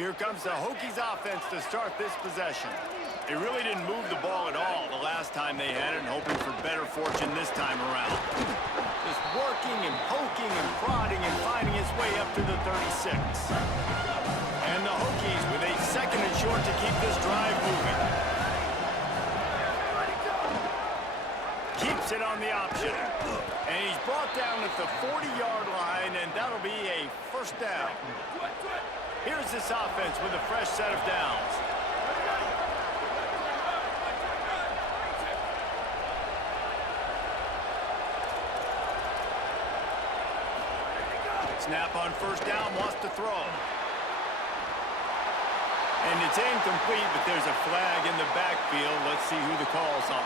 Here comes the Hokies offense to start this possession. They really didn't move the ball at all the last time they had it, and hoping for better fortune this time around. Just working and poking and prodding and finding his way up to the 36. And the Hokies with a second and short to keep this drive moving. Keeps it on the option. And he's brought down at the 40-yard line, and that'll be a first down. Here's this offense with a fresh set of downs. Snap on first down, wants to throw. And it's incomplete, but there's a flag in the backfield. Let's see who the call's on.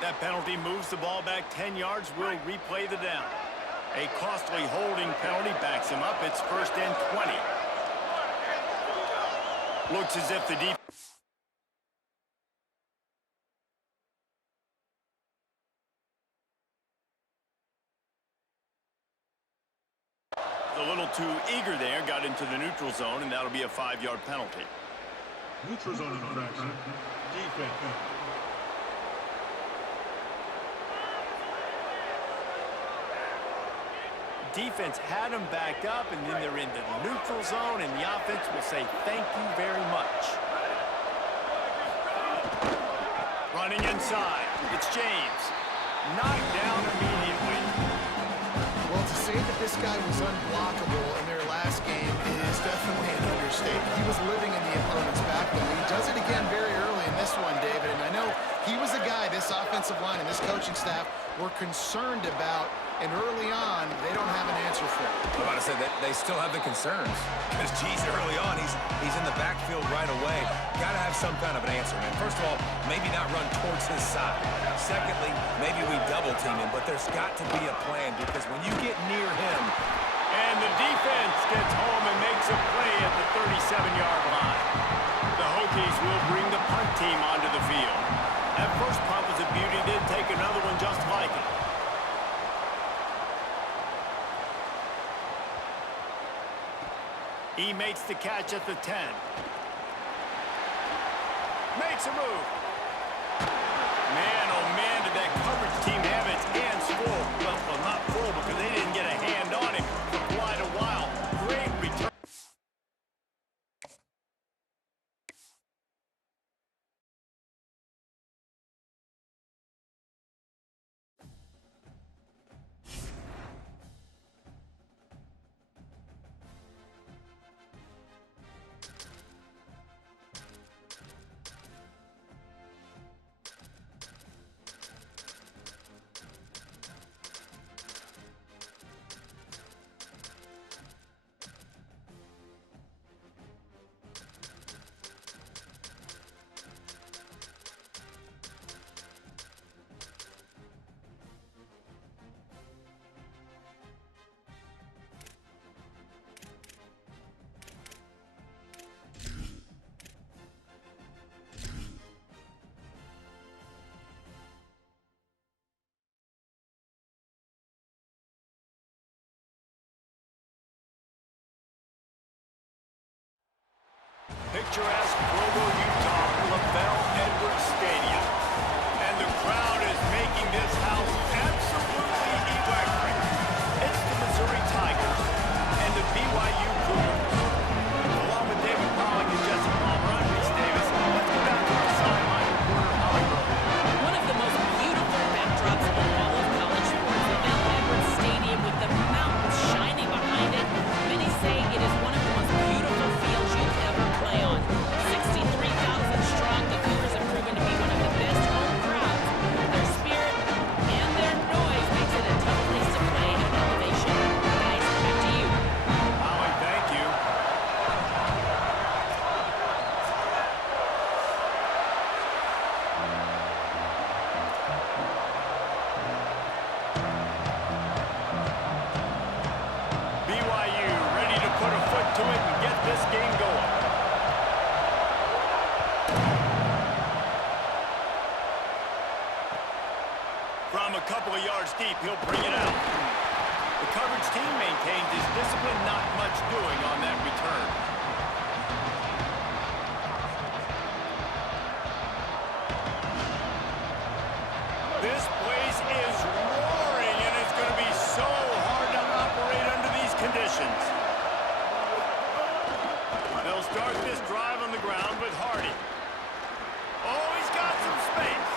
That penalty moves the ball back 10 yards. We'll replay the down. A costly holding penalty backs him up. It's first and 20. Looks as if the defense... A little too eager there. Got into the neutral zone, and that'll be a 5-yard penalty. Neutral zone infraction. Defense. Defense had them backed up, and then they're in the neutral zone, and the offense will say thank you very much. Running inside. It's James. Knocked down immediately. Well, to say that this guy was unblockable in their last game is definitely an understatement. He was living in the opponent's backfield. He does it again very early in this one, David, and I know he was a guy this offensive line and this coaching staff were concerned about, and early on, they don't have an answer for it. I'm about to say that they still have the concerns. Because, geez, early on, he's in the backfield right away. Got to have some kind of an answer, man. First of all, maybe not run towards his side. Secondly, maybe we double-team him, but there's got to be a plan, because when you get near him... And the defense gets home and makes a play at the 37-yard line. The Hokies will bring the punt team onto the field. That first punt was a beauty. Did take another one just like it. He makes the catch at the 10. Makes a move. Man, oh man, did that coverage team have its hands full. Well, not full because they didn't get a hand on him for quite a while. Great return. From a couple of yards deep, he'll bring it out. The coverage team maintains his discipline, not much doing on that return. This place is roaring, and it's going to be so hard to operate under these conditions. They'll start this drive on the ground with Hardy. Oh, he's got some space.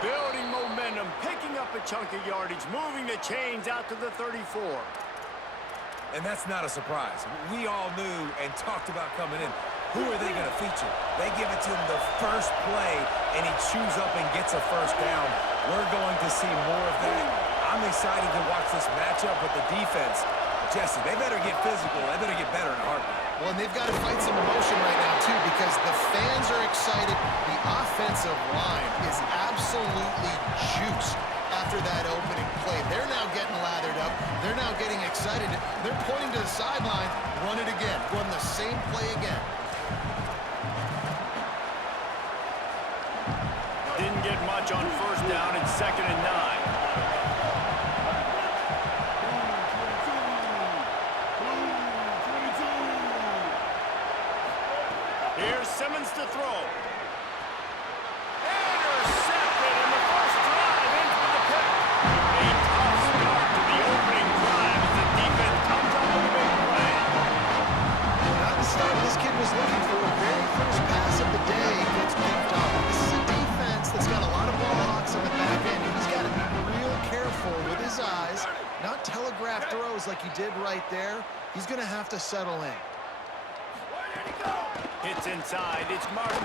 Building momentum, picking up a chunk of yardage, moving the chains out to the 34. And that's not a surprise. We all knew and talked about coming in. Who are they going to feature? They give it to him the first play, and he chews up and gets a first down. We're going to see more of that. I'm excited to watch this matchup with the defense. Jesse, they better get physical. They better get better in a heartbeat. Well, and they've got to fight some emotion right now, too, because the fans are excited. The offensive line is absolutely juiced after that opening play. They're now getting lathered up. They're now getting excited. They're pointing to the sideline. Run it again. Run the same play again. Didn't get much on first down and 2nd and 9. Here's Simmons to throw. Intercepted in the first drive into the pick. A tough start to the opening drive as the defense comes up with a big play. Not the start this kid was looking for. Very first pass of the day gets picked off. This is a defense that's got a lot of ball hawks on the back end. He's got to be real careful with his eyes, not telegraph throws like he did right there. He's going to have to settle in. Hits inside, it's Martin.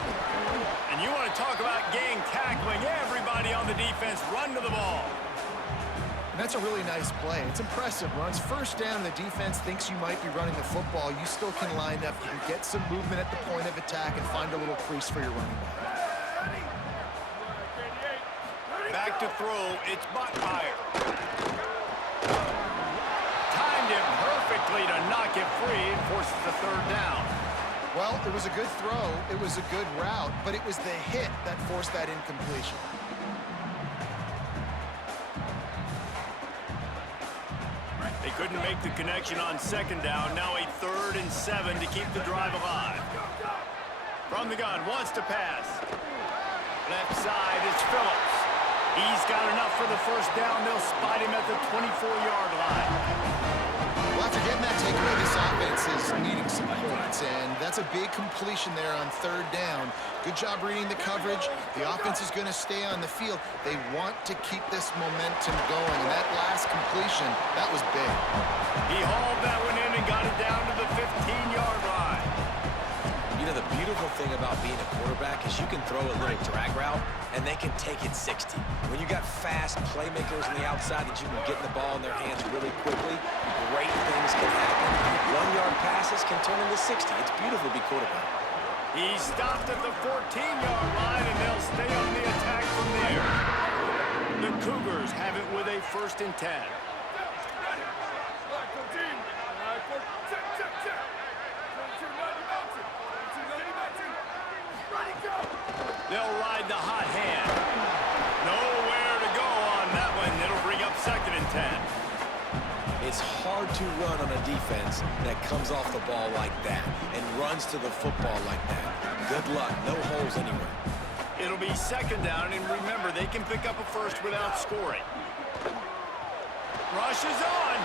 And you want to talk about gang tackling. Everybody on the defense run to the ball. And that's a really nice play. It's impressive. Runs first down, and the defense thinks you might be running the football. You still can line up. You can get some movement at the point of attack and find a little crease for your running back. Back to throw, it's Butmeyer. Timed it perfectly to knock it free and forces the 3rd down. Well, it was a good throw. It was a good route, but it was the hit that forced that incompletion. They couldn't make the connection on 2nd down. Now a 3rd and 7 to keep the drive alive. From the gun, wants to pass. Left side is Phillips. He's got enough for the first down. They'll spot him at the 24-yard line. Well, after getting that takeaway, this offense is needing some points, and that's a big completion there on 3rd down. Good job reading the coverage. The offense is going to stay on the field. They want to keep this momentum going, and that last completion, that was big. He hauled that one in and got it down to the 15-yard line. You know, the beautiful thing about being a quarterback is you can throw a little drag route, and they can take it 60. When you got fast playmakers on the outside that you can get the ball in their hands really quickly, great things can happen. 1-yard passes can turn into 60. It's beautiful to be quarterback. He stopped at the 14-yard line, and they'll stay on the attack from there. The Cougars have it with a 1st and 10. They'll ride the hot hand. Nowhere to go on that one. It'll bring up 2nd and 10. It's hard to run on a defense that comes off the ball like that and runs to the football like that. Good luck. No holes anywhere. It'll be 2nd down, and remember, they can pick up a first without scoring. Rush is on.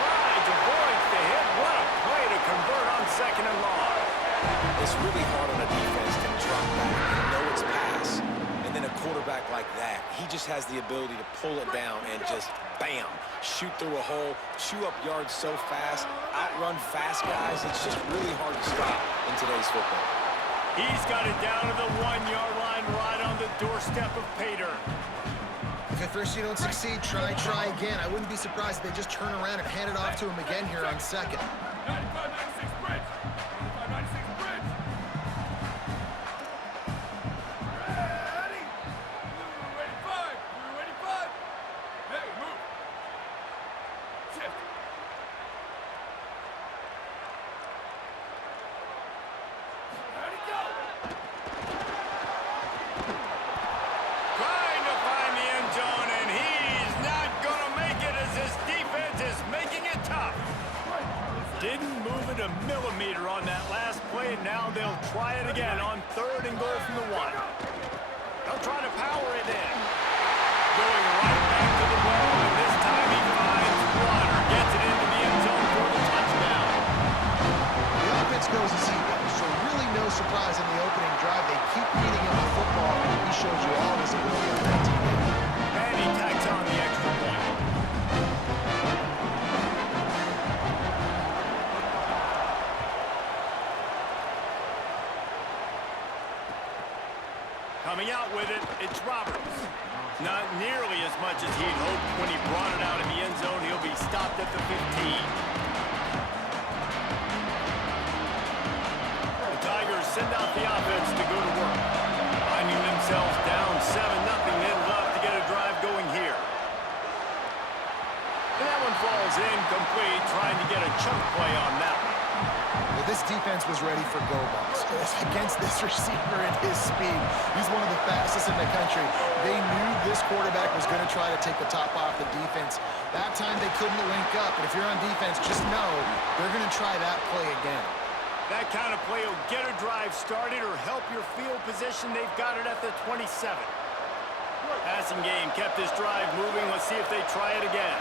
Slides, avoids the hit. What a play to convert on 2nd and long. It's really hard on a defense to drop back and know it's pass. And then a quarterback like that, he just has the ability to pull it down and just, bam, shoot through a hole, chew up yards so fast, outrun fast guys. It's just really hard to stop in today's football. He's got it down to the 1-yard line right on the doorstep of Pater. If at first you don't succeed, try again. I wouldn't be surprised if they just turn around and hand it off to him again here on 2nd. 95-96 bridge. 95-96 bridge. Ready. Blue 85. Blue 85. Hey, move. Shift. Ready, go. Trying to find Coming out with it, it's Roberts. Not nearly as much as he'd hoped when he brought it out in the end zone. He'll be stopped at the 15. The Tigers send out the offense to go to work. Finding themselves down 7-0, they'd love to get a drive going here. And that one falls incomplete, trying to get a chunk play on that one. Well, this defense was ready for go balls against this receiver and his speed. He's one of the fastest in the country. They knew this quarterback was going to try to take the top off the defense. That time they couldn't link up, but if you're on defense, just know they're going to try that play again. That kind of play will get a drive started or help your field position. They've got it at the 27. Passing game kept this drive moving. Let's see if they try it again.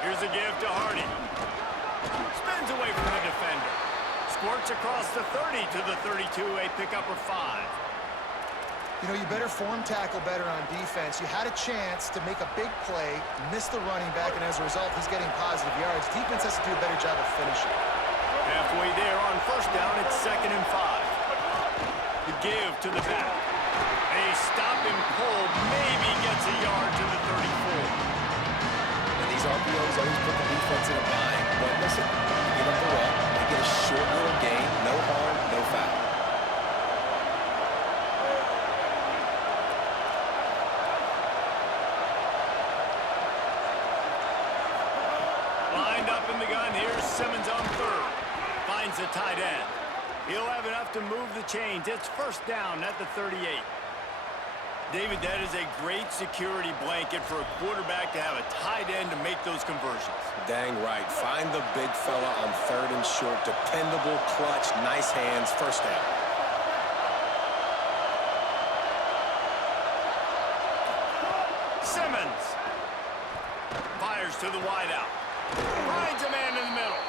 Here's a give to Hardy. Spins away from the defender. Squirts across the 30 to the 32, a pickup of 5. You know, you better form tackle better on defense. You had a chance to make a big play, miss the running back, and as a result, he's getting positive yards. Defense has to do a better job of finishing. Halfway there on first down, it's 2nd and 5. The give to the back. A stop and pull maybe gets a yard to the 34. And these RPOs always put the defense in a bind. But listen, you give up the run, they get a short little gain, no harm, no foul. Lined up in the gun, here's Simmons on 3rd. Finds the tight end. He'll have enough to move the chains. It's first down at the 38. David, that is a great security blanket for a quarterback to have a tight end to make those conversions. Dang right. Find the big fella on 3rd and short. Dependable, clutch, nice hands, first down. Simmons fires to the wideout. Finds a man in the middle.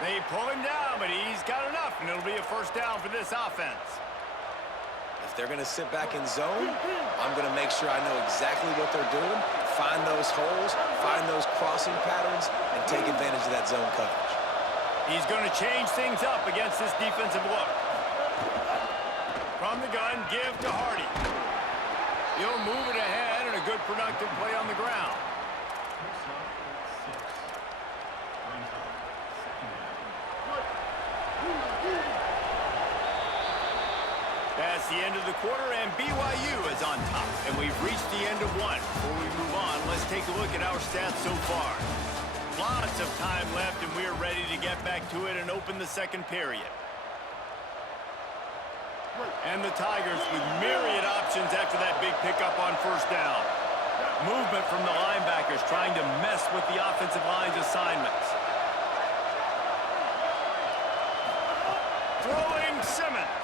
They pull him down, but he's got enough, and it'll be a first down for this offense. If they're going to sit back in zone, I'm going to make sure I know exactly what they're doing, find those holes, find those crossing patterns, and take advantage of that zone coverage. He's going to change things up against this defensive look. From the gun, give to Hardy. He'll move it ahead, and a good productive play on the ground. That's the end of the quarter, and BYU is on top. And we've reached the end of one. Before we move on, let's take a look at our stats so far. Lots of time left, and we're ready to get back to it and open the second period. And the Tigers with myriad options after that big pickup on first down. Movement from the linebackers trying to mess with the offensive line's assignments. Throwing Simmons.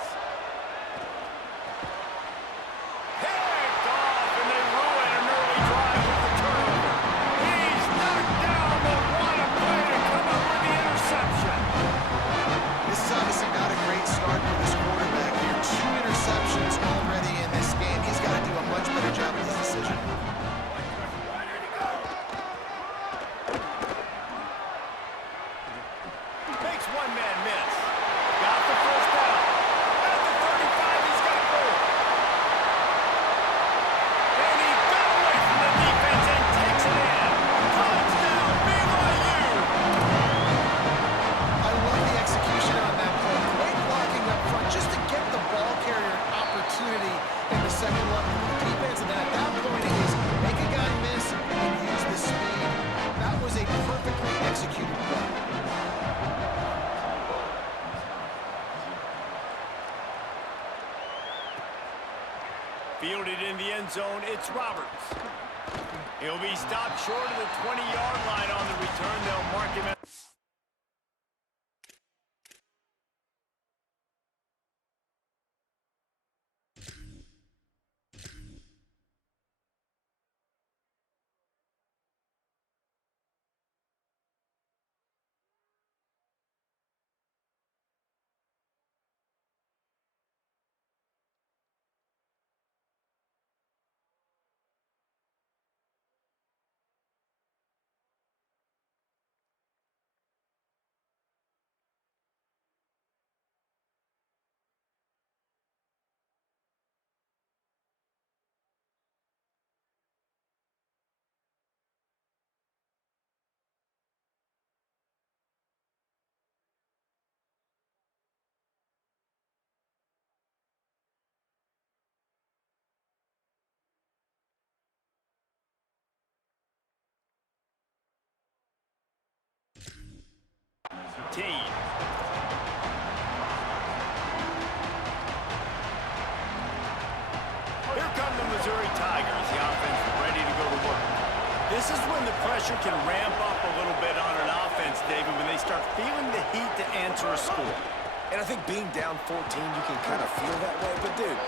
Fielded in the end zone, it's Roberts. He'll be stopped short of the 20-yard line on the return. They'll mark him at Here come the Missouri Tigers. The offense ready to go to work. This is when the pressure can ramp up a little bit on an offense, David, when they start feeling the heat to answer a score. And I think being down 14, you can kind of feel that way. But, dude,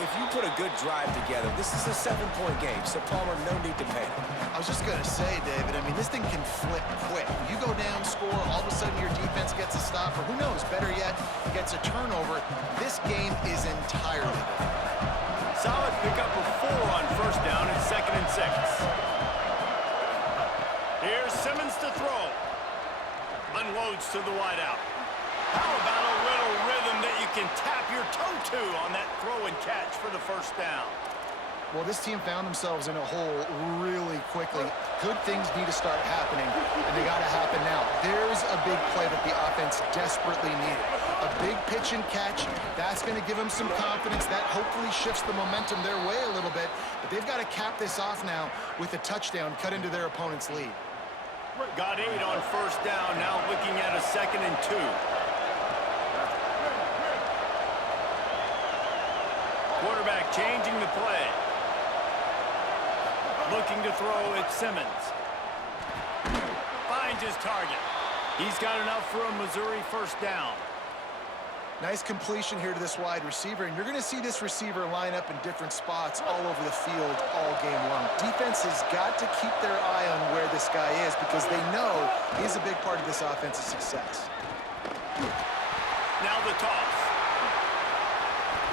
if you put a good drive together, this is a 7-point game. So, Palmer, no need to panic. I was just going to say, David, I mean, this thing can flip quick. You go down, score, all of a sudden your defense gets a stop, or who knows, better yet, gets a turnover. This game is entirely different. Solid pickup of 4 on first down and 2nd and 6. Here's Simmons to throw. Unloads to the wideout. How about a little rhythm that you can tap your toe to on that throw and catch for the first down? Well, this team found themselves in a hole really quickly. Good things need to start happening, and they got to happen now. There's a big play that the offense desperately needed. A big pitch and catch. That's going to give them some confidence. That hopefully shifts the momentum their way a little bit. But they've got to cap this off now with a touchdown cut into their opponent's lead. Got 8 on first down. Now looking at a 2nd and 2. Quarterback changing the play. Looking to throw at Simmons. Finds his target. He's got enough for a Missouri first down. Nice completion here to this wide receiver, and you're going to see this receiver line up in different spots all over the field all game long. Defense has got to keep their eye on where this guy is because they know he's a big part of this offense's success. Now the toss.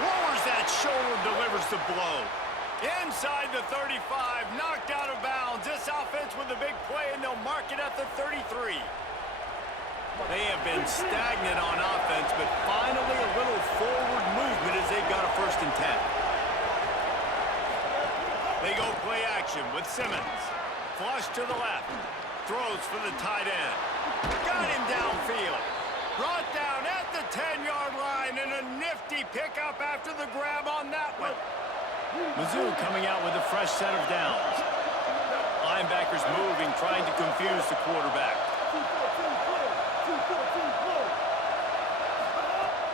Lowers that shoulder, delivers the blow. Inside the 35, knocked out of bounds. This offense with a big play, and they'll mark it at the 33. They have been stagnant on offense, but finally a little forward movement as they've got a 1st and 10. They go play action with Simmons. Flush to the left. Throws for the tight end. Got him downfield. Brought down at the 10-yard line, and a nifty pickup after the grab on that one. Mizzou coming out with a fresh set of downs. Linebackers moving, trying to confuse the quarterback.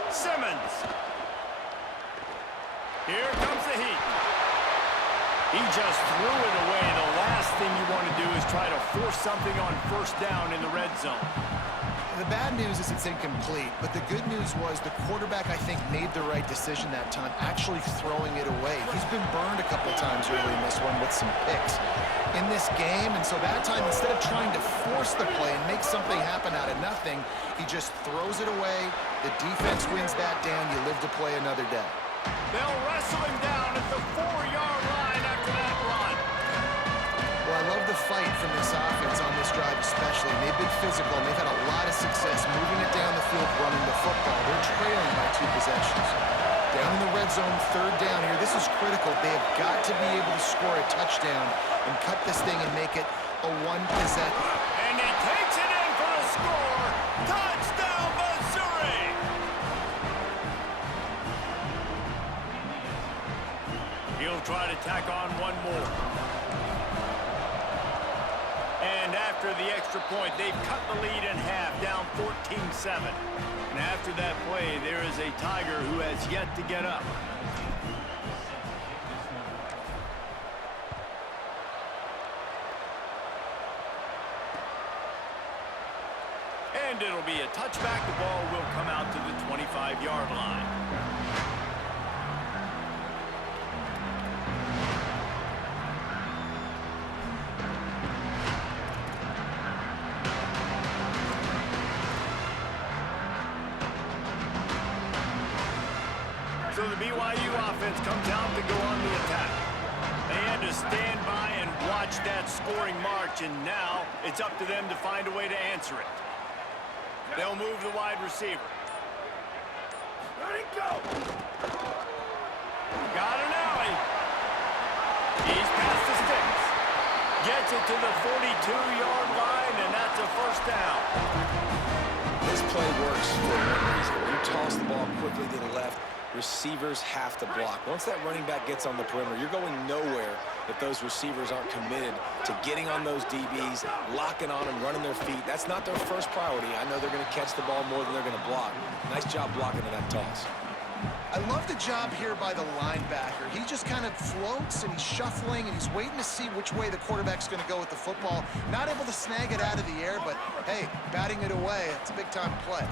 Simmons. Here comes the heat. He just threw it away. The last thing you want to do is try to force something on first down in the red zone. The bad news is it's incomplete, but the good news was the quarterback, I think, made the right decision that time, actually throwing it away. He's been burned a couple times early in this one with some picks in this game, and so that time, instead of trying to force the play and make something happen out of nothing, he just throws it away. The defense wins that down. You live to play another day. They'll wrestle him down at the 4-yard line after that run. Well, I love the fight from this offense on this drive especially. They've been physical, and they've had a lot of success moving it down the field, running the football. They're trailing by 2 possessions. Down in the red zone, 3rd down here. This is critical. They have got to be able to score a touchdown and cut this thing and make it a 1-possession. And he takes it in for a score. Touchdown, Missouri! He'll try to tack on one more. And after the extra point, they've cut the lead in half, down 14-7. And after that play, there is a Tiger who has yet to get up. And it'll be a touchback. The ball will come out to the 25-yard line. So the BYU offense comes out to go on the attack. They had to stand by and watch that scoring march, and now it's up to them to find a way to answer it. They'll move the wide receiver. Let it go! Got an alley. He's past the sticks. Gets it to the 42-yard line, and that's a 1st down. This play works for one reason. You toss the ball quickly to the left, receivers have to block. Once that running back gets on the perimeter, you're going nowhere if those receivers aren't committed to getting on those DBs, locking on them, running their feet. That's not their first priority. I know they're going to catch the ball more than they're going to block. Nice job blocking to that toss. I love the job here by the linebacker. He just kind of floats, and he's shuffling, and he's waiting to see which way the quarterback's going to go with the football. Not able to snag it out of the air, but, hey, batting it away, it's a big-time play.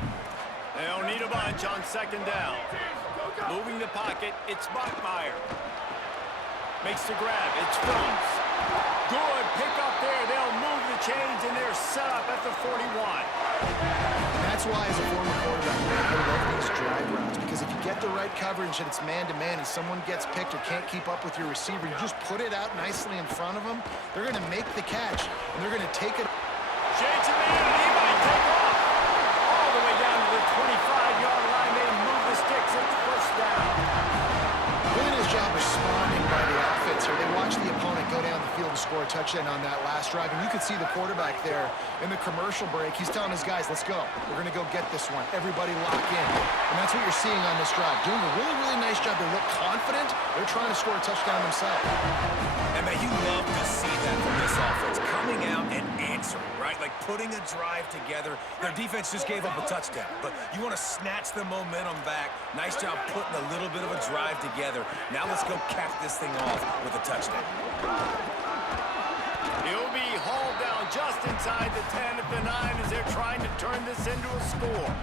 They don't need a bunch on second down. Moving the pocket, it's Bachmeier. Makes the grab, it's Phillips. Good pick up there. They'll move the chains, and they're set up at the 41. And that's why, as a former quarterback, I love these drag routes, because if you get the right coverage and it's man-to-man and someone gets picked or can't keep up with your receiver, you just put it out nicely in front of them. They're going to make the catch, and they're going to take it. Shades of man, and he might take off. All the way down to the 25-yard line. They move the sticks. It's first down. Doing his job responding by the offense here. They watch the opponent go down the field and score a touchdown on that last drive, and you could see the quarterback there in the commercial break. He's telling his guys, let's go. We're going to go get this one. Everybody lock in. And that's what you're seeing on this drive. Doing a really, really nice job. They look confident. They're trying to score a touchdown themselves. And man, you love to see that from this offense, coming out and answering, right? Like putting a drive together. Their defense just gave up a touchdown, but you want to snatch the momentum back. Nice job putting a little bit of a drive together. Now let's go cap this thing off with a touchdown. He'll be hauled down just inside the 10 at the 9 as they're trying to turn this into a score.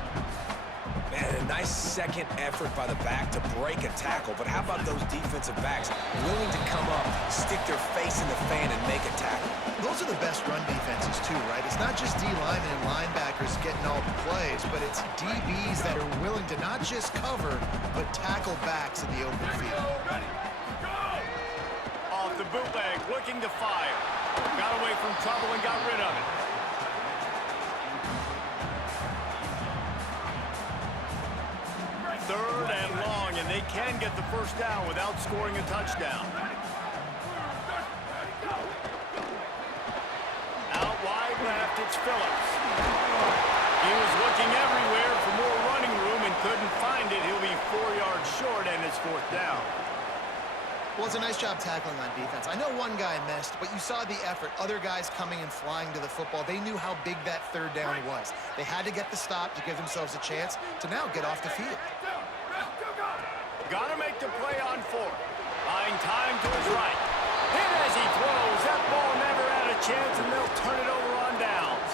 Man, a nice second effort by the back to break a tackle, but how about those defensive backs willing to come up, stick their face in the fan, and make a tackle? Those are the best run defenses too, right? It's not just D-linemen and linebackers getting all the plays, but it's DBs that are willing to not just cover, but tackle backs in the open field. Off the bootleg, looking to fire. Got away from trouble and got rid of it. Third and long, and they can get the first down without scoring a touchdown. Out wide left, it's Phillips. He was looking everywhere for more running room and couldn't find it. He'll be 4 yards short, and it's fourth down. Well, it's a nice job tackling on defense. I know one guy missed, but you saw the effort. Other guys coming and flying to the football. They knew how big that third down was. They had to get the stop to give themselves a chance to now get off the field. Gotta make the play on fourth. Buying time to his right. Hit as he throws. That ball never had a chance, and they'll turn it over on downs.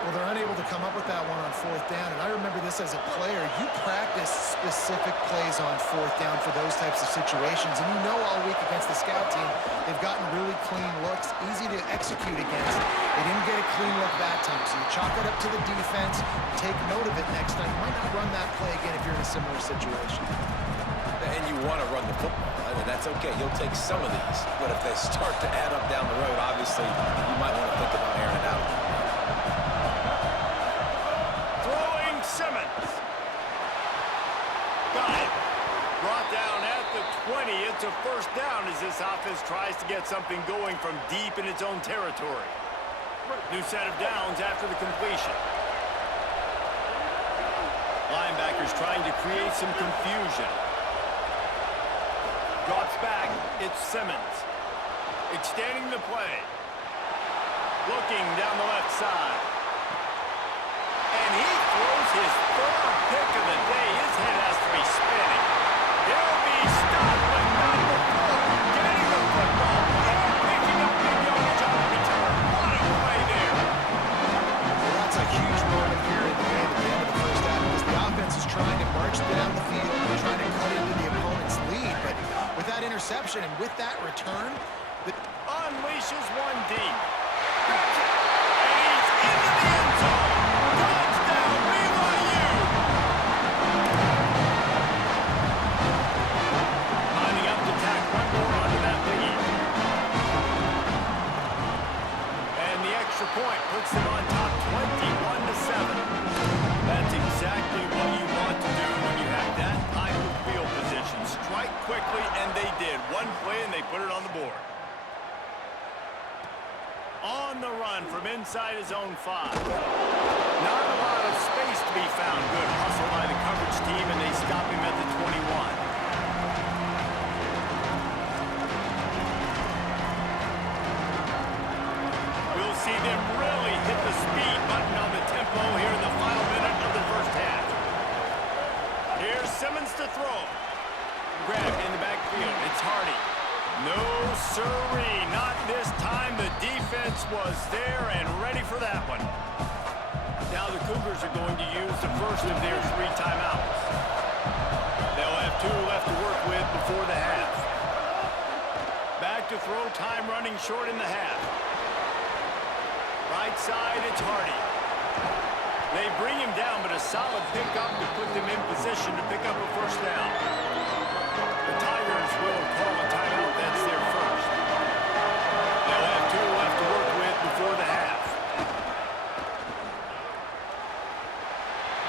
Well, they're unable to come up with that one on fourth down, and I remember this as a player. You practice specific plays on fourth down for those types of situations, and you know all week against the scout team, they've gotten really clean looks, easy to execute against. They didn't get a clean look that time, so you chalk it up to the defense, take note of it next time. You might not run that play again if you're in a similar situation. And you want to run the football, right? And that's okay. You'll take some of these, but if they start to add up down the road, obviously, you might want to think about airing it out. Throwing Simmons. Got it. Brought down at the 20. It's a first down as this offense tries to get something going from deep in its own territory. New set of downs after the completion. Linebackers trying to create some confusion. Drops back, it's Simmons. Extending the play. Looking down the left side. And he throws his third pick of the day. His head has to be spinning. He'll be stopped, but not before getting the football and picking up big yardage on the return. What a play there. Well, that's a huge moment here at the end of the first half, because the offense is trying to march down the field and trying to cut into the opponent's lead, but with that interception and with that return, unleashes one deep. And he's into the end zone. Touchdown, BYU! Lining up to tack one more onto that lead. And the extra point puts them on top 21-7. That's exactly what you want to do when you have that type of field position. Strike quickly, and they did. One play, and they put it on the board. on the run from inside his own 5. Not a lot of space to be found. Good hustle by the coverage team, and they stop him at the 21. We'll see them really hit the speed button on the tempo here in the final minute of the first half. Here's Simmons to throw. Grabbed in the backfield. It's Hardy. No, sirree, not this time. The defense was there and ready for that one. Now the Cougars are going to use the first of their 3 timeouts. They'll have 2 left to work with before the half. Back to throw, time running short in the half. Right side, it's Hardy. They bring him down, but a solid pickup to put them in position to pick up a first down. The Tigers will call a timeout. That's their first. They'll have 2 left to work with before the half.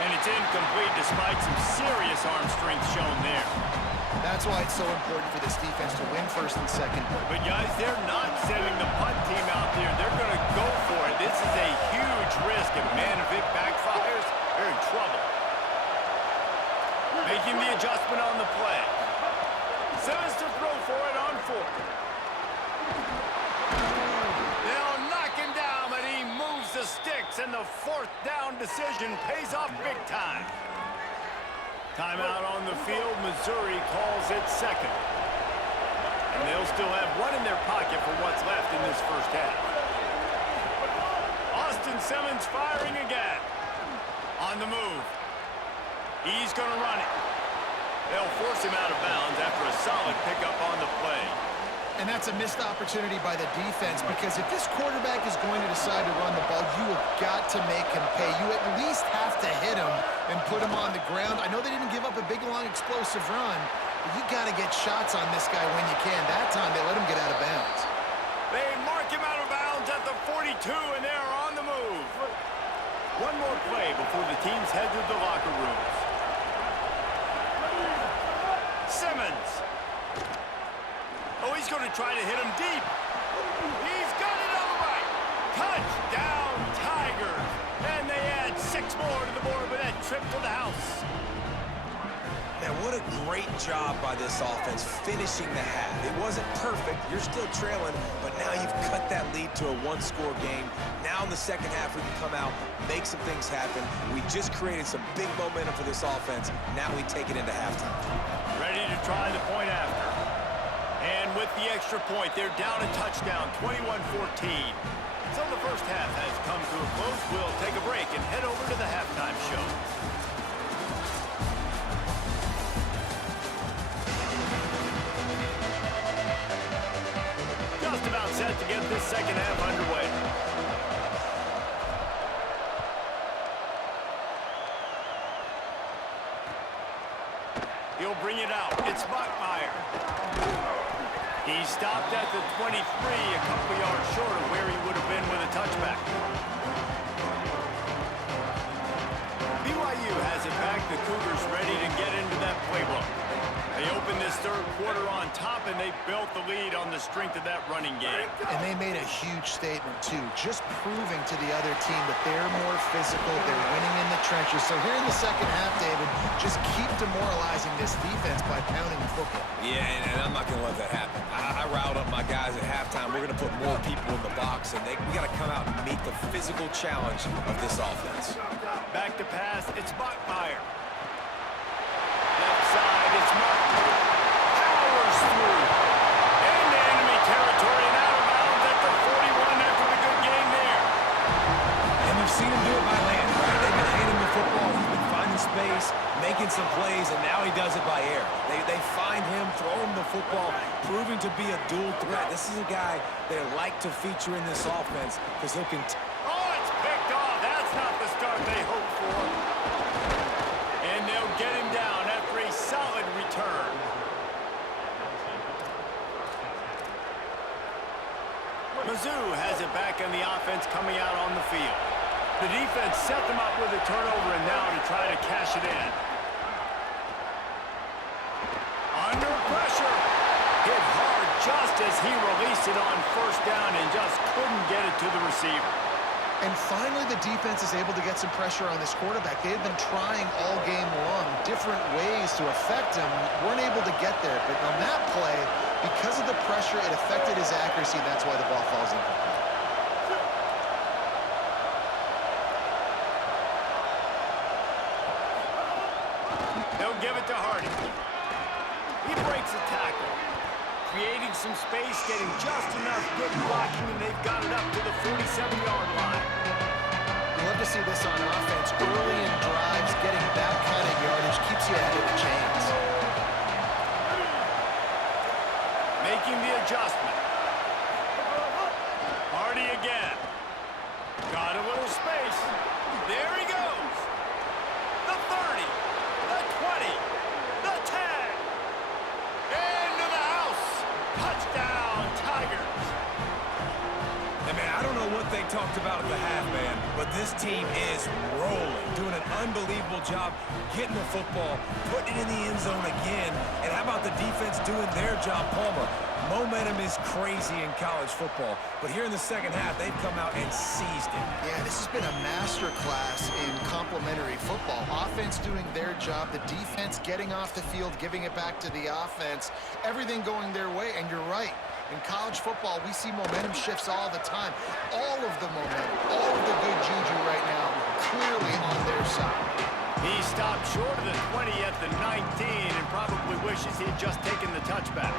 And it's incomplete despite some serious arm strength shown there. That's why it's so important for this defense to win first and second. But guys, they're not sending the punt team out there. They're going to go for it. This is a huge risk, and man, if it backfires, they're in trouble. Making the adjustment on the play. Simmons to throw for it on 4. They'll knock him down, but he moves the sticks, and the 4th down decision pays off big time. Timeout on the field. Missouri calls it second. And they'll still have 1 in their pocket for what's left in this first half. Austin Simmons firing again. On the move. He's going to run it. They'll force him out of bounds after a solid pickup on the play. And that's a missed opportunity by the defense, because if this quarterback is going to decide to run the ball, you have got to make him pay. You at least have to hit him and put him on the ground. I know they didn't give up a big, long, explosive run, but you got to get shots on this guy when you can. That time, they let him get out of bounds. They mark him out of bounds at the 42, and they're on the move. 1 more play before the teams head to the locker rooms. Simmons. Oh, he's going to try to hit him deep. He's got it on the right. Touchdown, Tigers. And they add 6 more to the board with that trip to the house. Man, what a great job by this offense finishing the half. It wasn't perfect. You're still trailing, but now you've cut that lead to a 1-score game. Now in the second half, we can come out, make some things happen. We just created some big momentum for this offense. Now we take it into halftime. Ready to try the point after. And with the extra point, they're down a touchdown, 21-14. So the first half has come to a close. We'll take a break and head over to the halftime show. Just about set to get this second half underway. He'll bring it out. It's Bachmeier. He stopped at the 23, a couple of yards short of where he would have been with a touchback. BYU has it back. The Cougars ready to get into that playbook. They opened this 3rd quarter on top, and they built the lead on the strength of that running game. And they made a huge statement, too, just proving to the other team that they're more physical, they're winning in the trenches. So here in the second half, David, just keep demoralizing this defense by pounding the football. Yeah, and I'm not going to let that happen. I riled up my guys at halftime. We're going to put more people in the box, and we got to come out and meet the physical challenge of this offense. Back to pass, it's Bachmeier. Left side, it's Martin. Powers through. Into enemy territory and out of bounds at the 41 after the good game there. And we've seen him do it by land, right? They've been handing the football. He's been finding space, making some plays, and now he does it by air. They find him, throw him the football, proving to be a dual threat. This is a guy they like to feature in this offense because he'll continue. Oh, it's picked off. That's not the start they hoped for. And they'll get him down after a solid return. Mizzou has it back on the offense coming out on the field. The defense set them up with a turnover and now to try to cash it in. Under pressure. Hit hard just as he released it on first down and just couldn't get it to the receiver. And finally, the defense is able to get some pressure on this quarterback. They've been trying all game long, different ways to affect him. Weren't able to get there. But on that play, because of the pressure, it affected his accuracy. That's why the ball falls incomplete. They'll give it to Hardy. He breaks a tackle, creating some space, getting just enough good blocking, and they've got it up to the 47-yard line. You love to see this on offense. Early in drives, getting that kind of yardage keeps you ahead of the chains. Making the adjustment. Hardy again. Got a little space. There he goes. The 30, the 20, the 10. Into the house. Touchdown, Tigers. And man, I don't know what they talked about at the half, man, but this team is rolling, doing an unbelievable job getting the football, putting it in the end zone again. And how about the defense doing their job, Palmer? Momentum is crazy in college football, but here in the second half, they've come out and seized it. Yeah, this has been a master class in complementary football. Offense doing their job, the defense getting off the field, giving it back to the offense, everything going their way. And you're right, in college football, we see momentum shifts all the time. All of the momentum, all of the good juju right now, clearly on their side. He stopped short of the 20 at the 19 and probably wishes he'd just taken the touchback.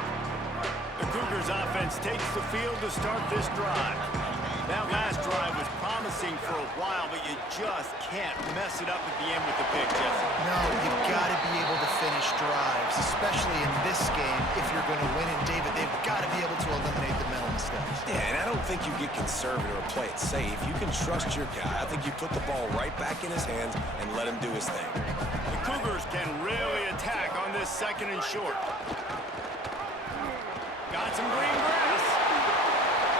The Cougars offense takes the field to start this drive. That last drive was promising for a while, but you just can't mess it up at the end with the pick, Jesse. No, you've got to be able to finish drives, especially in this game. If you're going to win in David, they've got to be able to eliminate the mental mistakes. Yeah, and I don't think you get conservative or play it safe. You can trust your guy. I think you put the ball right back in his hands and let him do his thing. The Cougars can really attack on this second and short. Got some green grass.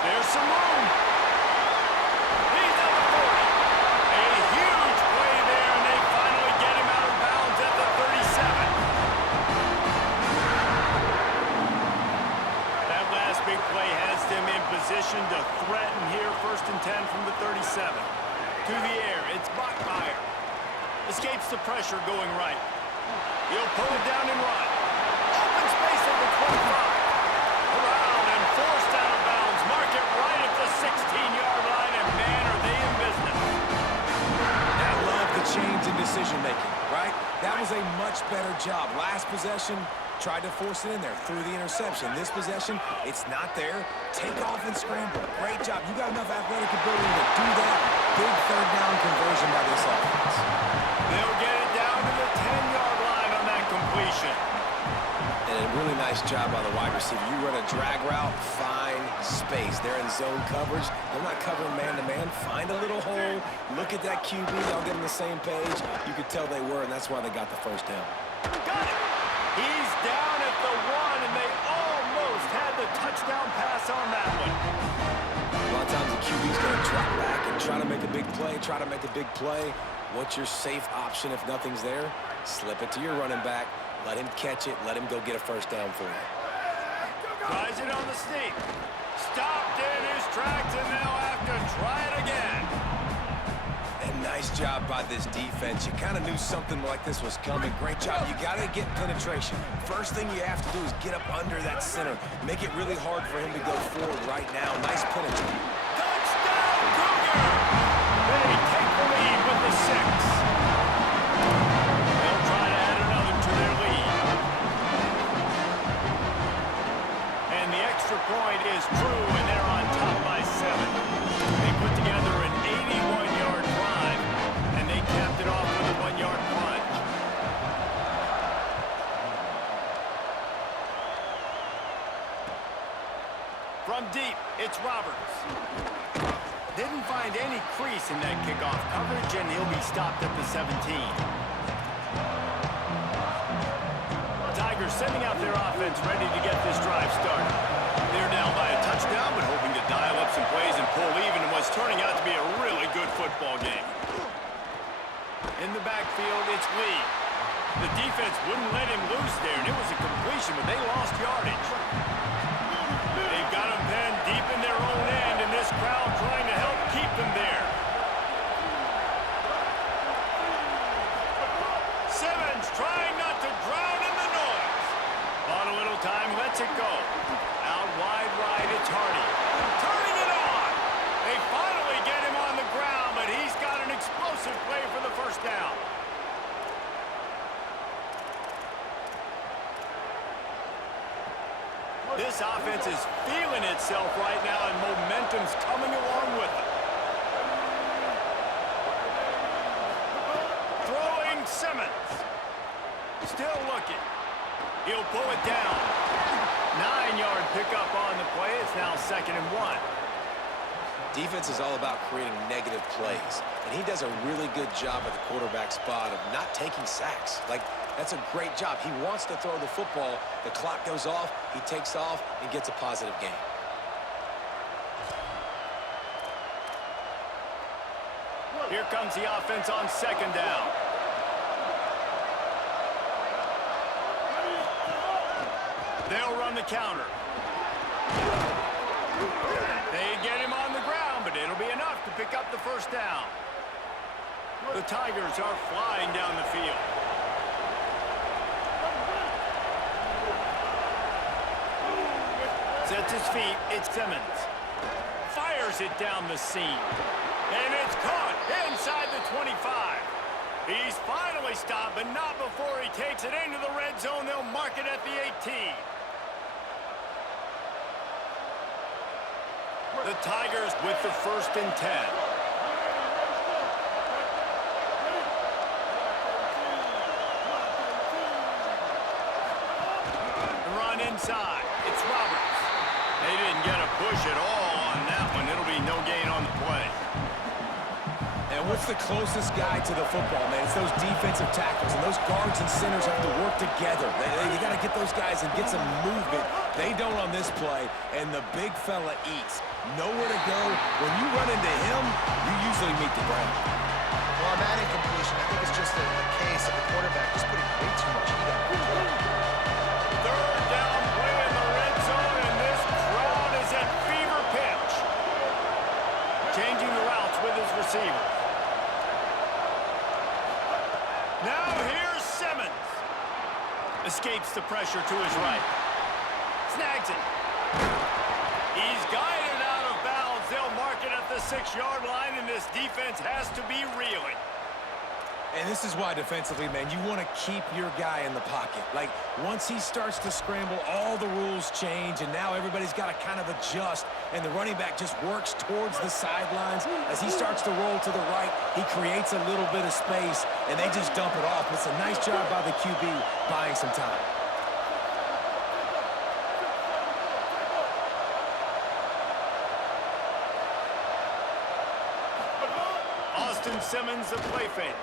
There's some room. He's at the 40. A huge play there, and they finally get him out of bounds at the 37. That last big play has them in position to threaten here. 1st and 10 from the 37. To the air, it's Bachmeier. Escapes the pressure going right. He'll pull it down and run. Open space at the 25. Around and forced out of bounds. Mark it right at the 16-yard line, and man, are they in business. I love the change in decision-making, right? That was a much better job. Last possession, tried to force it in there, threw the interception. This possession, it's not there. Take off and scramble. Great job. You got enough athletic ability to do that. Big third down conversion by this offense. They'll get it down to the 10-yard line on that completion. And a really nice job by the wide receiver. You run a drag route, find space. They're in zone coverage. They're not covering man-to-man. Find a little hole. Look at that QB. They'll get on the same page. You could tell they were, and that's why they got the first down. Got it. He's down at the 1, and they almost had the touchdown pass on that one. A lot of times the QB's going to drop back and try to make a big play, What's your safe option if nothing's there? Slip it to your running back. Let him catch it. Let him go get a first down for you. Tries it on the sneak. Stopped in his tracks, and they'll have to try it again. And nice job by this defense. You kind of knew something like this was coming. Great job. You got to get penetration. First thing you have to do is get up under that center. Make it really hard for him to go forward right now. Nice penetration. Touchdown, Cougar! They take the lead with the 6. They'll try to add another to their lead. And the extra point is true, and they're on top by 7. They put together an 81-yard drive, and they capped it off with a 1-yard plunge. From deep, it's Roberts. Didn't find any crease in that kickoff coverage, and he'll be stopped at the 17. Tigers sending out their offense ready to get this drive started. They're down by a touchdown, but hoping to dial up some plays and pull even in what's turning out to be a really good football game. In the backfield, it's Lee. The defense wouldn't let him loose there, and it was a completion, but they lost yardage. is feeling itself right now, and momentum's coming along with it. Throwing Simmons. Still looking. He'll pull it down. 9-yard pickup on the play. It's now 2nd and 1. Defense is all about creating negative plays, and he does a really good job at the quarterback spot of not taking sacks. Like, that's a great job. He wants to throw the football. The clock goes off, he takes off, and gets a positive gain. Here comes the offense on 2nd down. They'll run the counter. They get him on the ground, but it'll be enough to pick up the 1st down. The Tigers are flying down the field. Sets his feet, it's Simmons. Fires it down the seam. And it's caught inside the 25. He's finally stopped, but not before he takes it into the red zone. They'll mark it at the 18. The Tigers with the 1st and 10. The run inside. It's Roberts. They didn't get a push at all on that one. It'll be no gain on the play. And what's the closest guy to the football, man? It's those defensive tackles, and those guards and centers have to work together. They got to get those guys and get some movement. They don't on this play, and the big fella eats. Nowhere to go. When you run into him, you usually meet the ground. Well, on that incompletion, I think it's just a case of the quarterback just putting way too much heat on it. 3rd down play in the red zone, and this crowd is at fever pitch. Changing the routes with his receiver. Now here's Simmons. Escapes the pressure to his right. Snags it. He's guided out of bounds. They'll mark it at the 6-yard line, and this defense has to be reeling. And this is why defensively, man, you want to keep your guy in the pocket. Like, once he starts to scramble, all the rules change, and now everybody's got to kind of adjust, and the running back just works towards the sidelines. As he starts to roll to the right, he creates a little bit of space, and they just dump it off. It's a nice job by the QB buying some time. Austin Simmons, the play fake.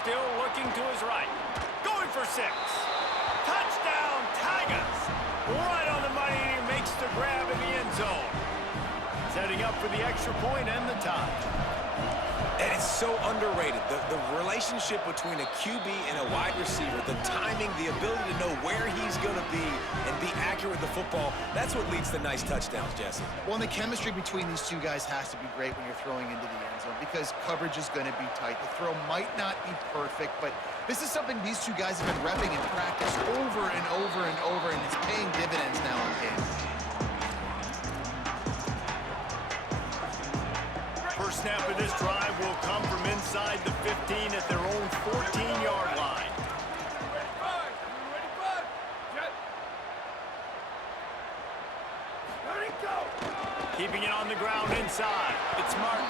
Still looking to his right. Going for 6. Touchdown, Tigers. Right on the money, and he makes the grab in the end zone. Setting up for the extra point and the tie. And it's so underrated. The relationship between a QB and a wide receiver, the timing, the ability to know where he's going to be and be accurate with the football, that's what leads to nice touchdowns, Jesse. Well, and the chemistry between these two guys has to be great when you're throwing into the end zone because coverage is going to be tight. The throw might not be perfect, but this is something these two guys have been repping in practice over and over and over, and it's paying dividends now in games. First snap of this drive will come from inside the 15 at their own 14-yard line. Keeping it on the ground inside. It's Martin.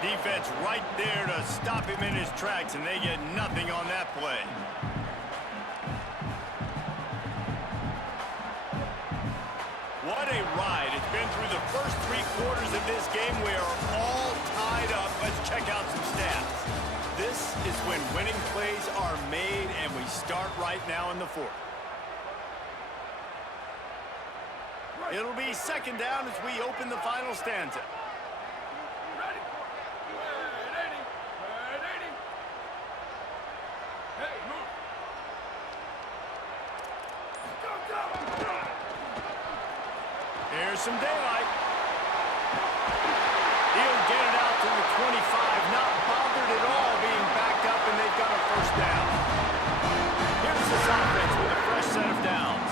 Defense right there to stop him in his tracks, and they get nothing on that play. What a ride. It's been through the first 3 quarters of this game. We are all tied up. Let's check out some stats. This is when winning plays are made, and we start right now in the 4th. It'll be 2nd down as we open the final stanza. Here's some daylight. He'll get it out to the 25, not bothered at all being backed up, and they've got a 1st down. Here's this offense with a fresh set of downs.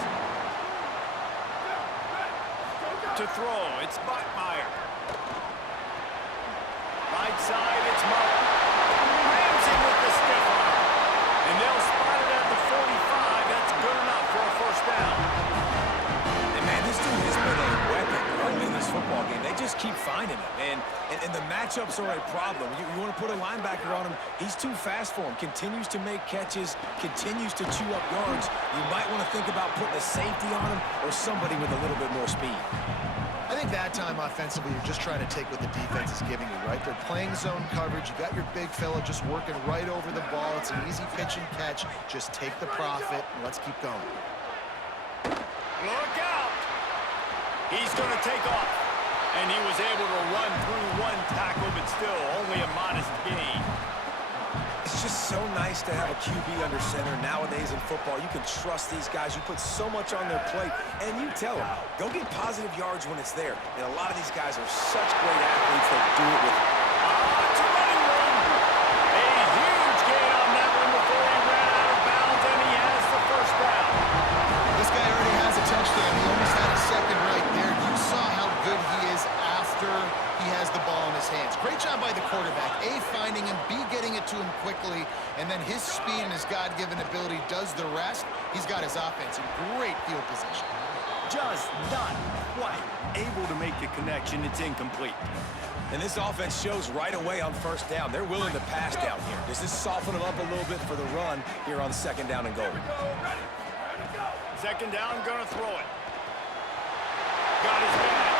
To throw, it's Bachmeier. Right side, it's Martin. Ramsey with the stiff arm. And they'll spot it at the 45. That's good enough for a 1st down. And man, this dude football game. They just keep finding him, and the matchups are a problem. You want to put a linebacker on him, he's too fast for him, continues to make catches, continues to chew up yards. You might want to think about putting a safety on him or somebody with a little bit more speed. I think that time offensively, you're just trying to take what the defense is giving you, right? They're playing zone coverage. You got your big fella just working right over the ball. It's an easy pitch and catch. Just take the profit, and let's keep going. Look out! He's going to take off. And he was able to run through one tackle, but still only a modest gain. It's just so nice to have a QB under center. Nowadays in football, you can trust these guys. You put so much on their plate, and you tell them, go get positive yards when it's there. And a lot of these guys are such great athletes that do it with It's a running room. A huge gain on that one before he ran out of bounds, and he has the first down. This guy already has a touchdown. He almost had a second right there. You saw how good he is after he has the ball in his hands. Great job by the quarterback. A, finding him, B, getting it to him quickly, and then his speed and his God-given ability does the rest. He's got his offense in great field position. Just not quite able to make the connection. It's incomplete. And this offense shows right away on first down. They're willing to pass down here. Does this soften them up a little bit for the run here on second down and goal? Second down, gonna throw it. Got his man.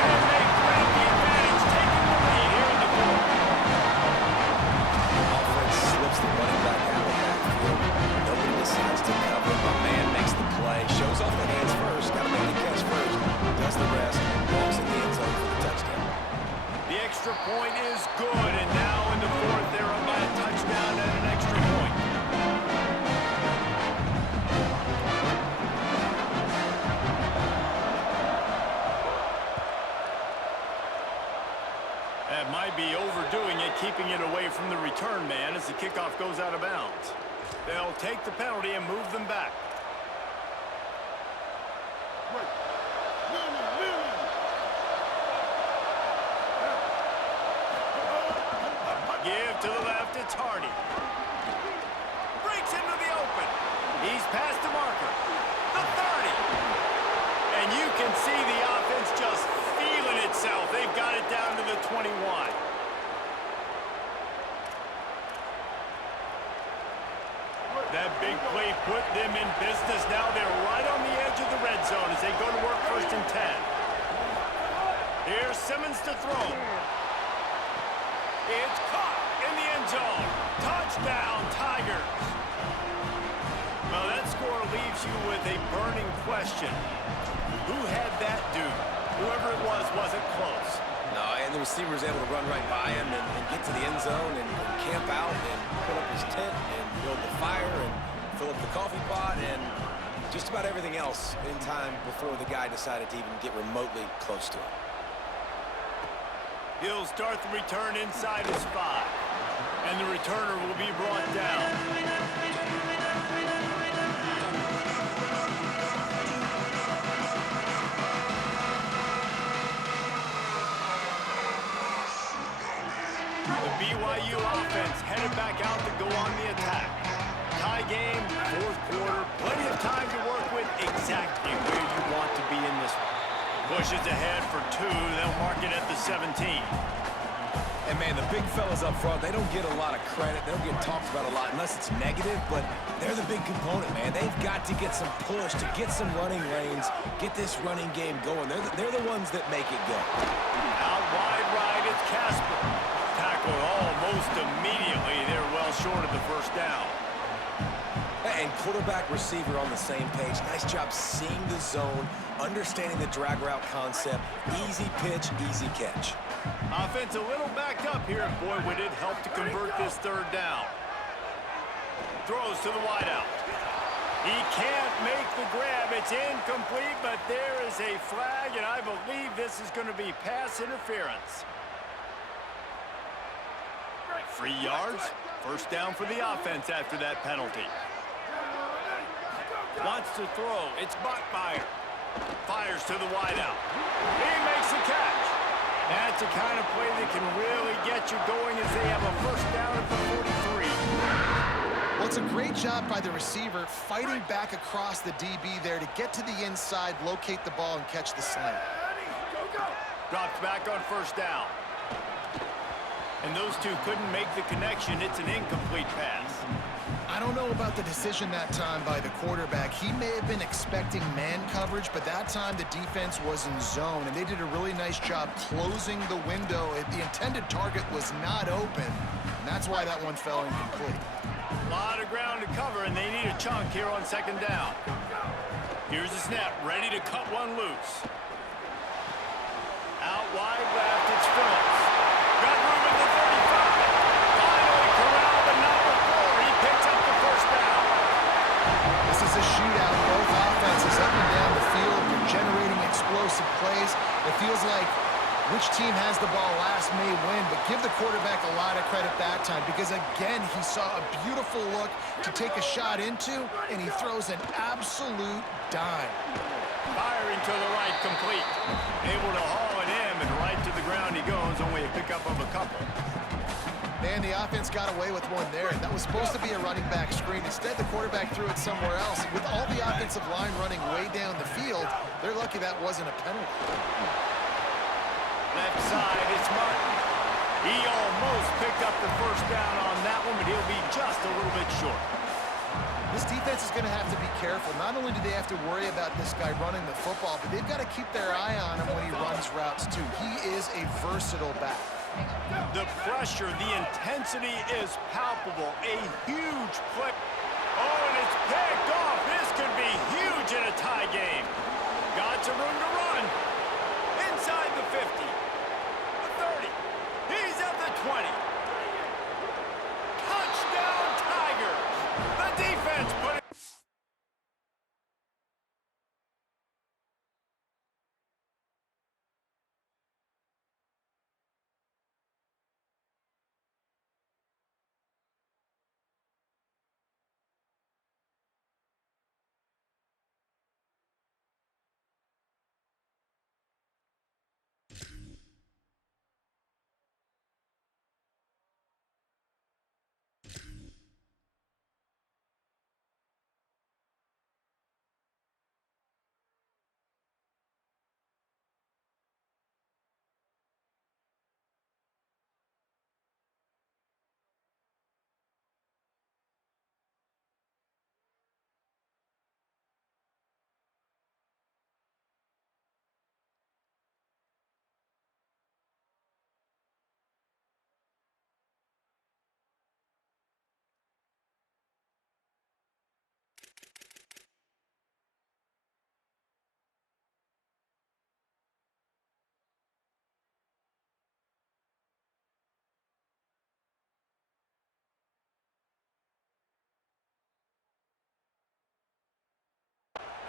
And they grab the advantage, taking the lead here in the fourth. offense slips the running back out of the backfield. Nobody decides to cover. My man makes the play. Shows off the hands first. Got to make the catch first. Does the rest. Walks in the end zone for the touchdown. The extra point is good, and now in the fourth, they're up by a touchdown and an extra point. That might be overdoing it, keeping it away from the return man as the kickoff goes out of bounds. They'll take the penalty and move them back. Give to the left, it's Hardy. Breaks into the open. He's past the marker. The 30. And you can see the offense just feeling itself. They've got it down to the 21. That big play put them in business. Now they're right on the edge of the red zone as they go to work first and 10. Here's Simmons to throw. It's caught in the end zone. Touchdown, Tigers. Well, that score leaves you with a burning question. Who had that dude? Whoever it was wasn't close. No, and the receiver was able to run right by him and get to the end zone and camp out and put up his tent and build the fire and fill up the coffee pot and just about everything else in time before the guy decided to even get remotely close to him. He'll start the return inside his 5. And the returner will be brought down. The BYU offense headed back out to go on the attack. Tie game, fourth quarter, plenty of time to work with, exactly where you want to be in this one. Pushes ahead for 2, they'll mark it at the 17. And, man, the big fellas up front, they don't get a lot of credit. They don't get talked about a lot unless it's negative, but they're the big component, man. They've got to get some push, to get some running lanes, get this running game going. They're the ones that make it go. Out wide right, it's Casper. Tackled almost immediately. They're well short of the first down. And quarterback receiver on the same page. Nice job seeing the zone, understanding the drag route concept. Easy pitch, easy catch. Offense a little backed up here, and boy, would it help to convert this third down. Throws to the wideout. He can't make the grab. It's incomplete, but there is a flag, and I believe this is going to be pass interference. 3 yards. First down for the offense after that penalty. Wants to throw. It's Bachmeier. Fires to the wideout. He makes the catch. That's the kind of play that can really get you going as they have a first down at the 43. Well, it's a great job by the receiver fighting back across the DB there to get to the inside, locate the ball, and catch the slant. Drops back on first down. And those two couldn't make the connection. It's an incomplete pass. I don't know about the decision that time by the quarterback. He may have been expecting man coverage, but that time the defense was in zone, and they did a really nice job closing the window. The intended target was not open, and that's why that one fell incomplete. A lot of ground to cover, and they need a chunk here on second down. Here's the snap, ready to cut one loose. Out wide left, it's Phillips. Got room at the 35. Finally corralled, but not before. He picks up the first down. This is a shootout. Both offenses up and down the field. They're generating explosive plays. It feels like which team has the ball last may win, but give the quarterback a lot of credit that time because, again, he saw a beautiful look to take a shot into, and he throws an absolute dime. Firing to the right, complete. Able to haul it in, and right to the ground he goes, only a pickup of a couple. Man, the offense got away with one there. That was supposed to be a running back screen. Instead, the quarterback threw it somewhere else. With all the offensive line running way down the field, they're lucky that wasn't a penalty. Left side, it's Martin. He almost picked up the first down on that one, but he'll be just a little bit short. This defense is going to have to be careful. Not only do they have to worry about this guy running the football, but they've got to keep their eye on him when he runs routes, too. He is a versatile back. The pressure, the intensity is palpable. A huge play. Oh, and it's picked off. This could be huge in a tie game. Got some room to run. Inside the 50. The 30. He's at the 20. Touchdown, Tigers. The defense put it.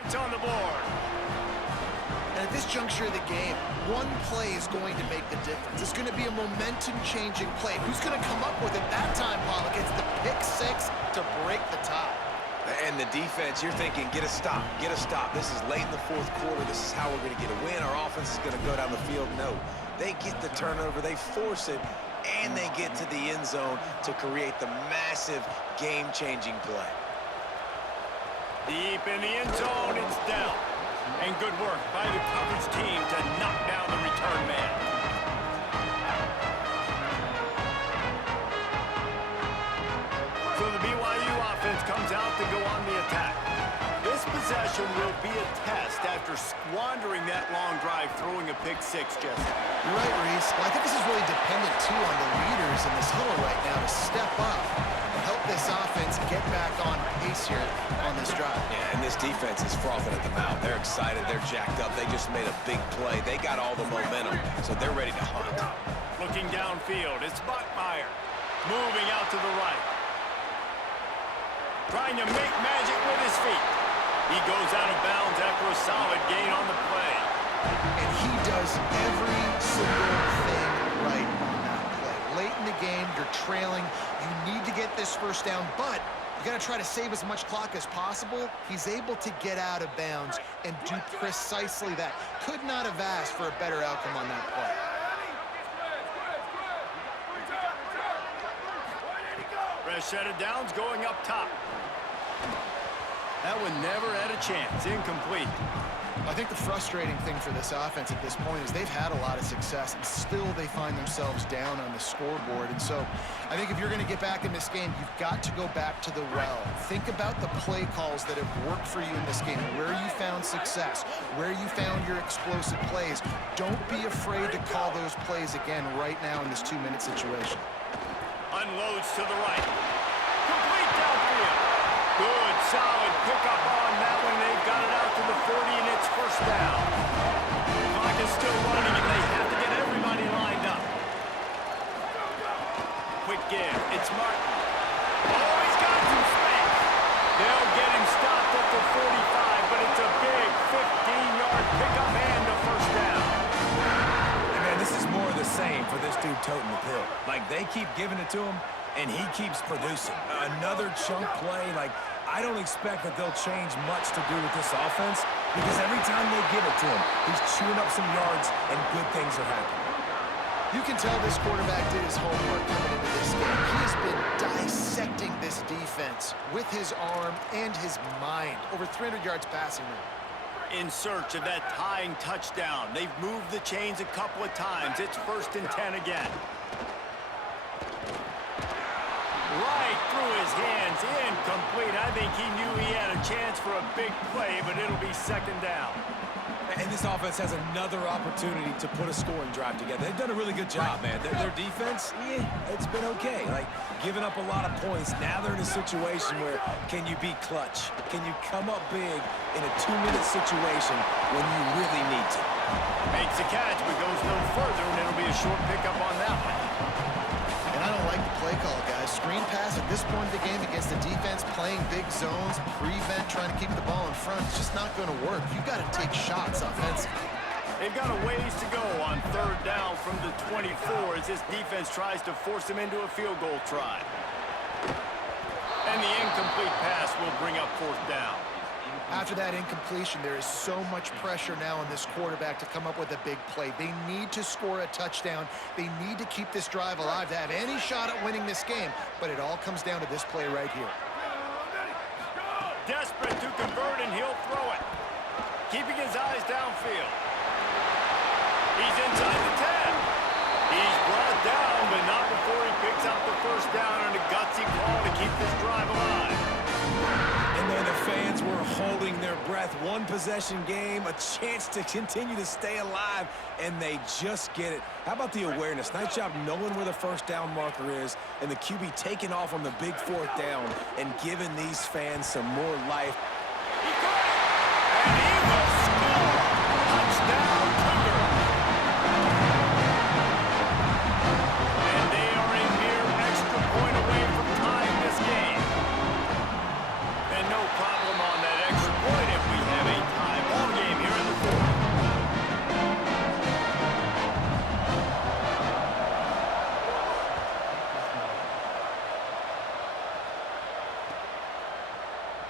It's on the board. And at this juncture of the game, one play is going to make the difference. It's going to be a momentum-changing play. Who's going to come up with it that time, Pollock? It's the pick six to break the tie. And the defense, you're thinking, get a stop, get a stop. This is late in the fourth quarter. This is how we're going to get a win. Our offense is going to go down the field. No, they get the turnover, they force it, and they get to the end zone to create the massive game-changing play. Deep in the end zone, it's down. And good work by the coverage team to knock down the return man. So the BYU offense comes out to go on the attack. This possession will be a test after squandering that long drive, throwing a pick six, Jesse. You're right, Reese. Well, I think this is really dependent, too, on the leaders in this huddle right now to step up and help this offense get back on pace here on this drive. Yeah, and this defense is frothing at the mouth. They're excited. They're jacked up. They just made a big play. They got all the momentum, so they're ready to hunt. Looking downfield, it's Buckmeyer. Moving out to the right. Trying to make magic with his feet. He goes out of bounds after a solid gain on the play. And he does every single thing right on that play. Late in the game, you're trailing. You need to get this first down, but you got to try to save as much clock as possible. He's able to get out of bounds and do precisely that. Could not have asked for a better outcome on that play. First set of downs going up top. That one never had a chance. Incomplete. I think the frustrating thing for this offense at this point is they've had a lot of success, and still they find themselves down on the scoreboard. And so I think if you're going to get back in this game, you've got to go back to the well. Think about the play calls that have worked for you in this game, where you found success, where you found your explosive plays. Don't be afraid to call those plays again right now in this 2-minute situation. Unloads to the right. Complete downfield. Good, solid pickup on that one. They've got it out to the 40, and it's first down. Clock is still running, and they have to get everybody lined up. Quick give. It's Martin. Oh, he's got some space. They'll get him stopped at the 45, but it's a big 15-yard pickup and a first down. And man, this is more of the same for this dude toting the pill. Like, they keep giving it to him, and he keeps producing. Another chunk play. Like, I don't expect that they'll change much to do with this offense, because every time they give it to him, he's chewing up some yards and good things are happening. You can tell this quarterback did his homework coming into this game. He has been dissecting this defense with his arm and his mind. Over 300 yards passing now. In search of that tying touchdown. They've moved the chains a couple of times. It's 1st and 10 again. Right through his hands, incomplete. I think he knew he had a chance for a big play, but it'll be 2nd down. And this offense has another opportunity to put a scoring drive together. They've done a really good job, man. Their defense, it's been okay. Like, giving up a lot of points. Now they're in a situation where, can you be clutch? Can you come up big in a 2-minute situation when you really need to? Makes a catch, but goes no further, and it'll be a short pickup on that one. And I don't like the play call, guys. Screen pass at this point of the game against the defense, playing big zones, prevent, trying to keep the ball in front. It's just not going to work. You've got to take shots offensively. They've got a ways to go on 3rd down from the 24 as this defense tries to force them into a field goal try. And the incomplete pass will bring up 4th down. After that incompletion, there is so much pressure now on this quarterback to come up with a big play. They need to score a touchdown. They need to keep this drive alive to have any shot at winning this game. But it all comes down to this play right here. Desperate to convert, and he'll throw it. Keeping his eyes downfield. He's inside the 10. He's brought down, but not before he picks up the first down on a gutsy call to keep this drive alive. And then the fans were holding their breath. 1-possession game, a chance to continue to stay alive, and they just get it. How about the awareness? Nice job knowing where the first down marker is, and the QB taking off on the big 4th down and giving these fans some more life. He got it, and he will score. Touchdown, Cougar. And they are a mere extra point away from tying this game. And no problem on that extra point if we have a tie ball game here in the 4th.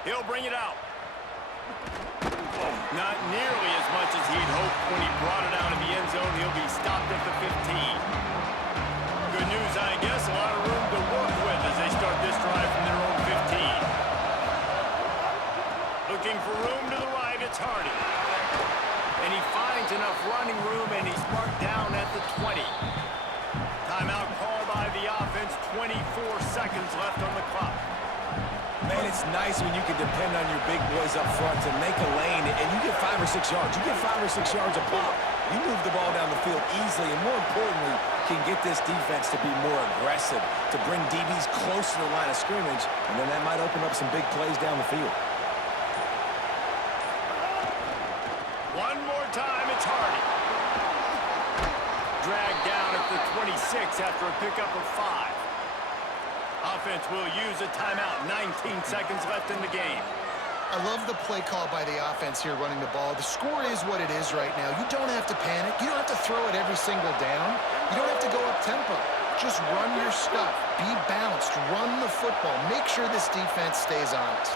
He'll bring it out. Not nearly as much as he'd hoped when he brought it out of the end zone. He'll be stopped at the 15. Good news, I guess. A lot of room to work with as they start this drive from their own 15. Looking for room to the right, it's Hardy. And he finds enough running room, and he's marked down at the 20. Timeout called by the offense. 24 seconds left on the clock. Man, it's nice when you can depend on your big boys up front to make a lane, and you get 5 or 6 yards. You get 5 or 6 yards a pop. You move the ball down the field easily, and more importantly, can get this defense to be more aggressive, to bring DBs close to the line of scrimmage, and then that might open up some big plays down the field. One more time, it's Hardy. Dragged down at the 26 after a pickup of 5. Offense will use a timeout. 19 seconds left in the game. I love the play call by the offense here running the ball. The score is what it is right now. You don't have to panic. You don't have to throw it every single down. You don't have to go up tempo. Just run your stuff. Be balanced. Run the football. Make sure this defense stays honest.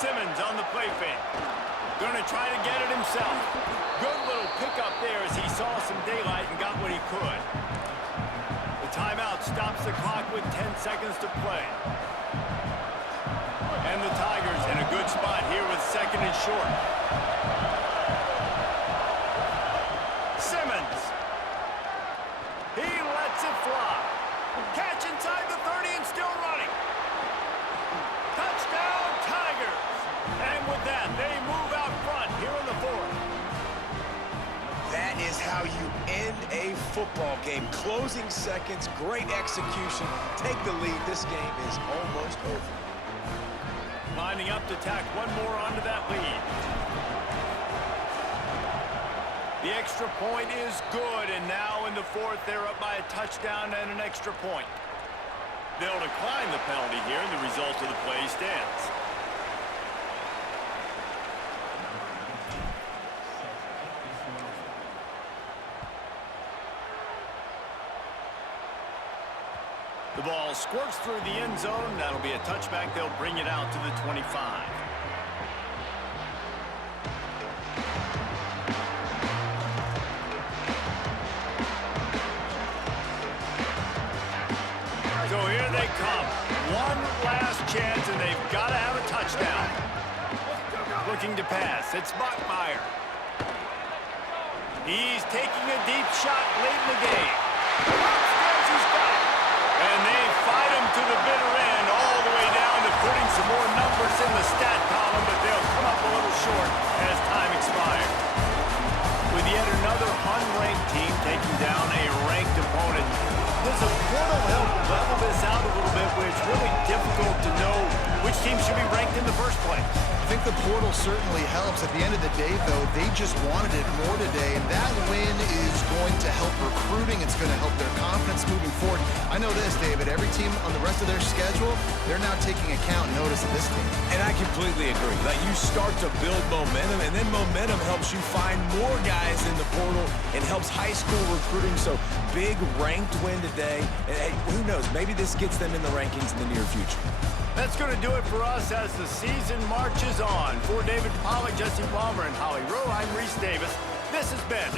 Simmons on the play fake. Going to try to get it himself. Good little pickup there as he saw some daylight and got what he could. The timeout stops the clock with 10 seconds to play. And the Tigers in a good spot here with second and short. Simmons. He lets it fly. Catch inside the 30 and still running. Touchdown, Tigers. And with that, they move out front here in the fourth. That is how you end a football game. Closing seconds, great execution. Take the lead. This game is almost over. Lining up to tack one more onto that lead. The extra point is good, and now in the fourth, they're up by a touchdown and an extra point. They'll decline the penalty here, and the result of the play stands. The ball squirts through the end zone. That'll be a touchback. They'll bring it out to the 25. So here they come. One last chance, and they've got to have a touchdown. Looking to pass. It's Bachmeier. He's taking a deep shot late in the game. Upstairs he's got it. And they fight him to the bitter end, all the way down to putting some more numbers in the stat column, but they'll come up a little short as time expires. With yet another unranked team taking down a ranked opponent, does a portal help level this out a little bit where it's really difficult to know which team should be ranked in the first place? I think the portal certainly helps. At the end of the day, though, they just wanted it more today, and that win is going to help recruiting. It's going to help their confidence moving forward. I know this, David. Every team on the rest of their schedule, they're now taking account and notice of this team. And I completely agree. Like, you start to build momentum, and then momentum helps you find more guys in the portal and helps high school recruiting. So, big ranked win today. And hey, who knows? Maybe this gets them in the rankings in the near future. That's going to do it for us as the season marches on. For David Pollack, Jesse Palmer, and Holly Rowe, I'm Reese Davis. This has been